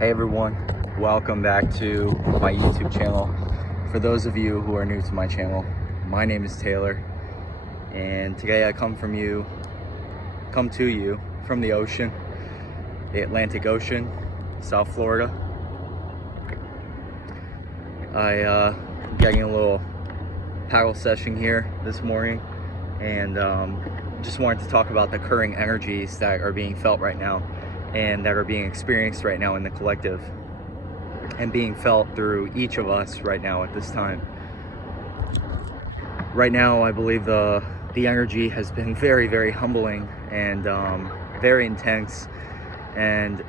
Hey everyone, welcome back to my YouTube channel. For those of you who are new to my channel, my name is Taylor, and today I come to you from the ocean, the Atlantic Ocean, South Florida. I'm getting a little paddle session here this morning, and just wanted to talk about the current energies that are being felt right now and that are being experienced right now in the collective and being felt through each of us right now at this time. Right now, I believe the energy has been very, very humbling and very intense, and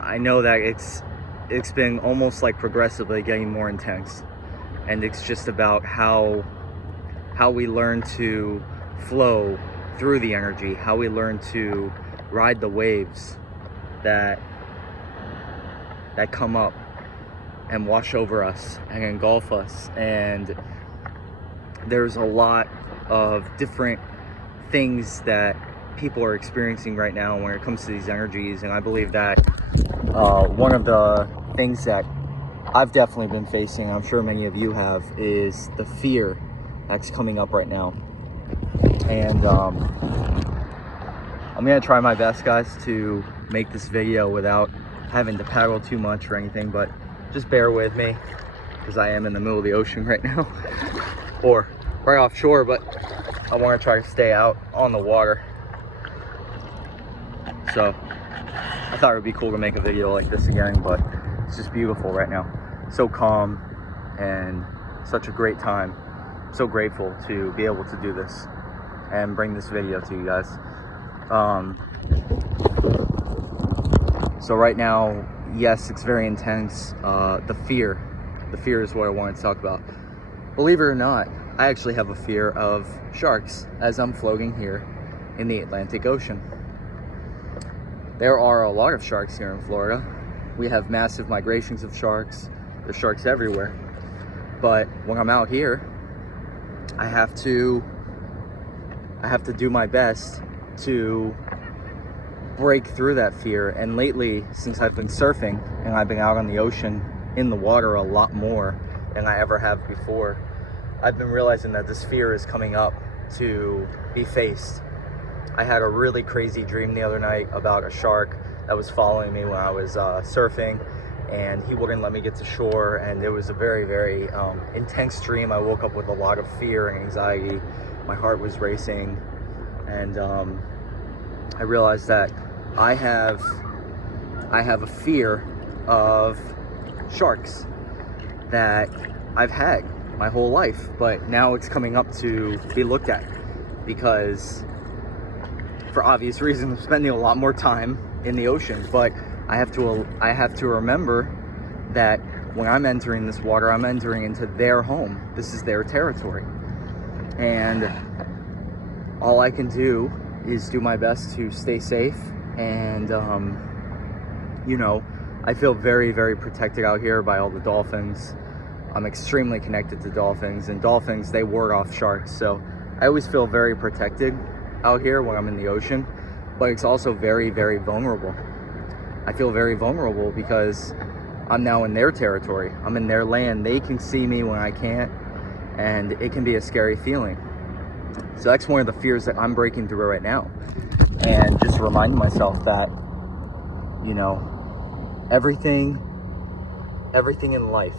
I know that it's been almost like progressively getting more intense, and it's just about how we learn to flow through the energy, how we learn to ride the waves that come up and wash over us and engulf us. And there's a lot of different things that people are experiencing right now when it comes to these energies, and I believe that one of the things that I've definitely been facing, I'm sure many of you have, is the fear that's coming up right now. And I'm gonna try my best, guys, to make this video without having to paddle too much or anything, but just bear with me because I am in the middle of the ocean right now or right offshore, but I want to try to stay out on the water. So I thought it would be cool to make a video like this again, but it's just beautiful right now. So calm and such a great time. So grateful to be able to do this and bring this video to you guys. So right now, yes, it's very intense. The fear is what I wanted to talk about. Believe it or not, I actually have a fear of sharks as I'm floating here in the Atlantic Ocean. There are a lot of sharks here in Florida. We have massive migrations of sharks. There's sharks everywhere. But when I'm out here, I have to do my best to break through that fear. And lately, since I've been surfing and I've been out on the ocean in the water a lot more than I ever have before, I've been realizing that this fear is coming up to be faced. I had a really crazy dream the other night about a shark that was following me when I was surfing, and he wouldn't let me get to shore, and it was a very, very intense dream. I woke up with a lot of fear and anxiety. My heart was racing, and I realized that I have a fear of sharks that I've had my whole life, but now it's coming up to be looked at because, for obvious reasons, I'm spending a lot more time in the ocean. But I have to remember that when I'm entering this water, I'm entering into their home. This is their territory, and all I can do is do my best to stay safe. And I feel very, very protected out here by all the dolphins. I'm extremely connected to dolphins, and dolphins, they ward off sharks, so I always feel very protected out here when I'm in the ocean. But it's also very, very vulnerable. I feel very vulnerable because I'm now in their territory. I'm in their land. They can see me when I can't, and it can be a scary feeling. So that's one of the fears that I'm breaking through right now, and just reminding myself that, everything in life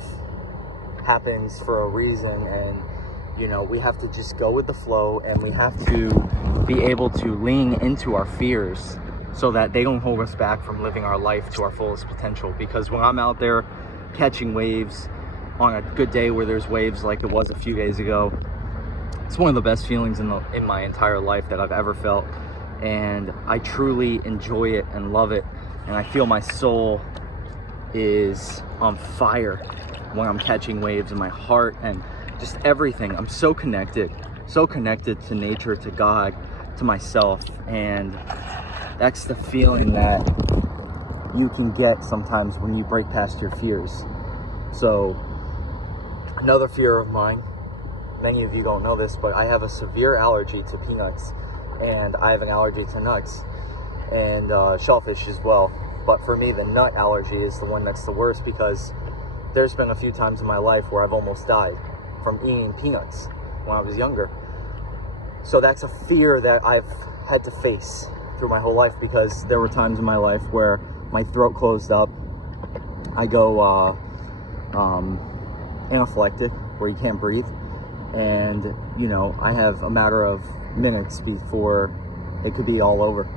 happens for a reason, and we have to just go with the flow, and we have to be able to lean into our fears so that they don't hold us back from living our life to our fullest potential. Because when I'm out there catching waves on a good day where there's waves like it was a few days ago, it's one of the best feelings in my entire life that I've ever felt, and I truly enjoy it and love it, and I feel my soul is on fire when I'm catching waves, in my heart and just everything. I'm so connected to nature, to God, to myself, and that's the feeling that you can get sometimes when you break past your fears. So another fear of mine, many of you don't know this, but I have a severe allergy to peanuts, and I have an allergy to nuts and shellfish as well. But for me, the nut allergy is the one that's the worst, because there's been a few times in my life where I've almost died from eating peanuts when I was younger. So that's a fear that I've had to face through my whole life, because there were times in my life where my throat closed up. I go anaphylactic, where you can't breathe. And, you know, I have a matter of minutes before it could be all over.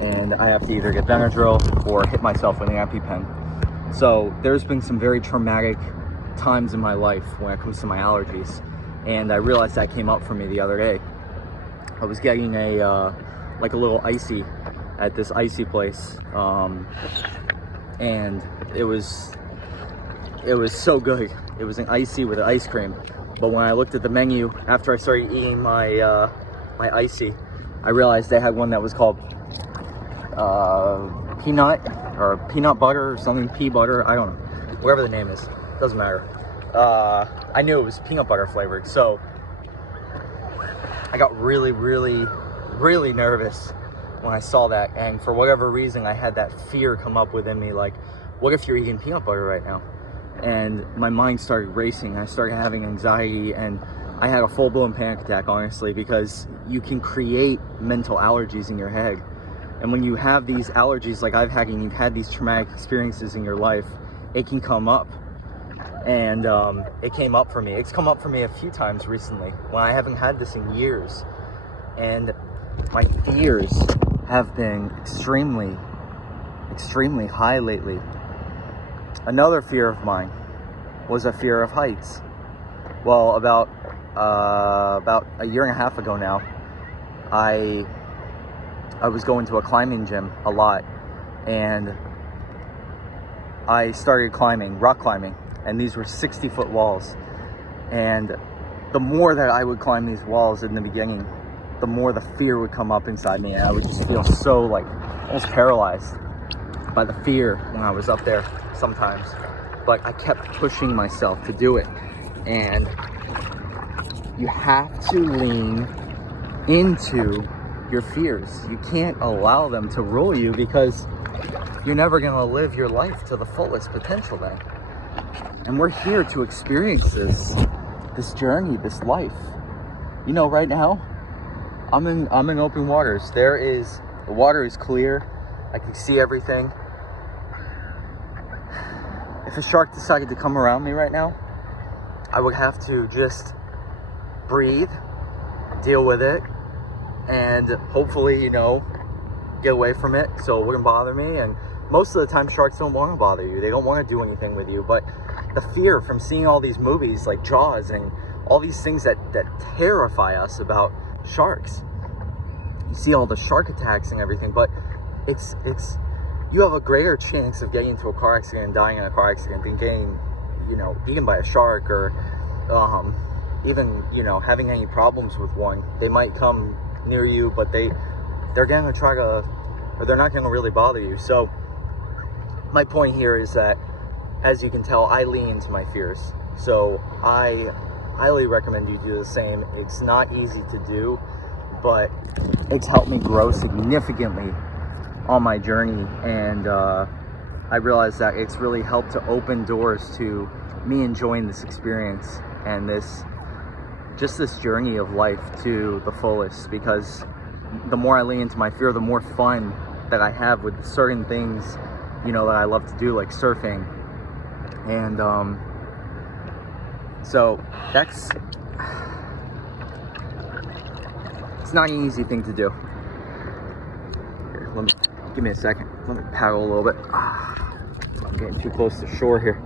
And I have to either get Benadryl or hit myself with an EpiPen. So there's been some very traumatic times in my life when it comes to my allergies. And I realized that came up for me the other day. I was getting a little icy at this icy place. And it was so good. It was an icy with ice cream. But when I looked at the menu after I started eating my my icy, I realized they had one that was called peanut or peanut butter or something, pea butter, I don't know, whatever the name is, doesn't matter. I knew it was peanut butter flavored, so I got really nervous when I saw that. And for whatever reason, I had that fear come up within me, like, what if you're eating peanut butter right now? And my mind started racing. I started having anxiety, and I had a full-blown panic attack, honestly, because you can create mental allergies in your head. And when you have these allergies like I've had, and you've had these traumatic experiences in your life, it can come up. And it came up for me. It's come up for me a few times recently when I haven't had this in years. And my fears have been extremely high lately. Another fear of mine was a fear of heights. Well, about a year and a half ago now, I was going to a climbing gym a lot, and I started climbing, rock climbing, and these were 60-foot walls. And the more that I would climb these walls in the beginning, the more the fear would come up inside me, and I would just feel so, like, almost paralyzed by the fear when I was up there sometimes. But I kept pushing myself to do it. And you have to lean into your fears. You can't allow them to rule you, because you're never going to live your life to the fullest potential then. And we're here to experience this journey, this life. You know, right now, I'm in open waters. The water is clear. I can see everything. If a shark decided to come around me right now, I would have to just breathe, deal with it, and hopefully, you know, get away from it so it wouldn't bother me. And most of the time, sharks don't want to bother you. They don't want to do anything with you. But the fear from seeing all these movies like Jaws and all these things that terrify us about sharks. You see all the shark attacks and everything, but it's you have a greater chance of getting into a car accident and dying in a car accident than getting, you know, eaten by a shark, or even, you know, having any problems with one. They might come near you, but they're going to try to, or they're not going to really bother you. So my point here is that, as you can tell, I lean into my fears. So I highly recommend you do the same. It's not easy to do, but it's helped me grow significantly on my journey. And I realized that it's really helped to open doors to me enjoying this experience and this journey of life to the fullest, because the more I lean into my fear, the more fun that I have with certain things, you know, that I love to do, like surfing. And so it's not an easy thing to do. Here, give me a second. Let me paddle a little bit. I'm getting too close to shore here.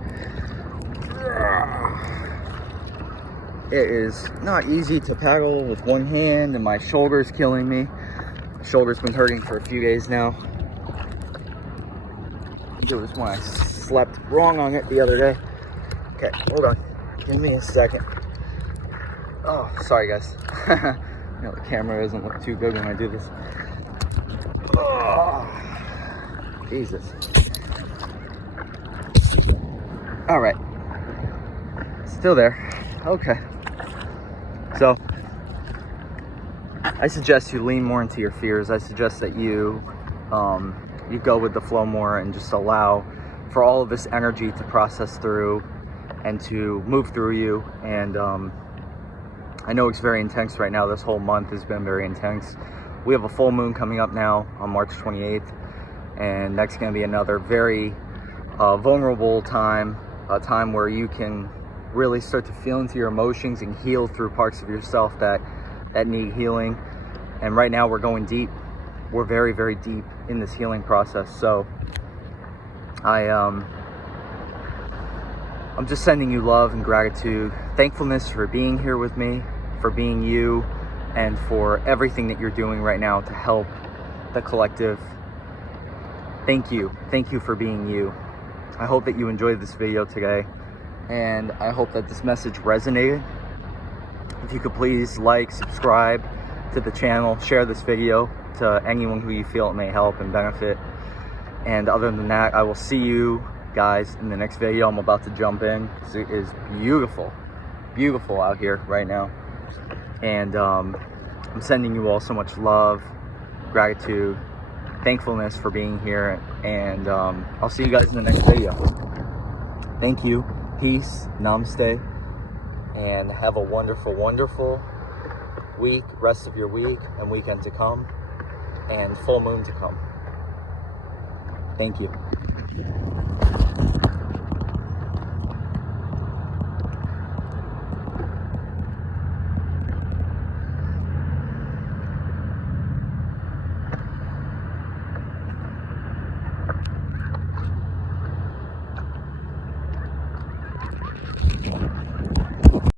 It is not easy to paddle with one hand, and my shoulder's killing me. My shoulder's been hurting for a few days now. It was when I slept wrong on it the other day. Okay, hold on. Give me a second. Oh, sorry guys. You know, the camera doesn't look too good when I do this. Oh, Jesus. All right. Still there. Okay. So, I suggest you lean more into your fears. I suggest that you you go with the flow more and just allow for all of this energy to process through and to move through you. And I know it's very intense right now. This whole month has been very intense. We have a full moon coming up now on March 28th, and that's going to be another very vulnerable time, a time where you can really start to feel into your emotions and heal through parts of yourself that need healing. And right now we're going deep. We're very, very deep in this healing process. So I'm just sending you love and gratitude, thankfulness for being here with me, for being you, and for everything that you're doing right now to help the collective. Thank you for being you. I hope that you enjoyed this video today, and I hope that this message resonated. If you could please like, subscribe to the channel, share this video to anyone who you feel it may help and benefit. And other than that, I will see you guys in the next video. I'm about to jump in because it is beautiful out here right now. And I'm sending you all so much love, gratitude, thankfulness for being here, and I'll see you guys in the next video. Thank you, peace, namaste, and have a wonderful, wonderful week, rest of your week and weekend to come, and full moon to come. Thank you.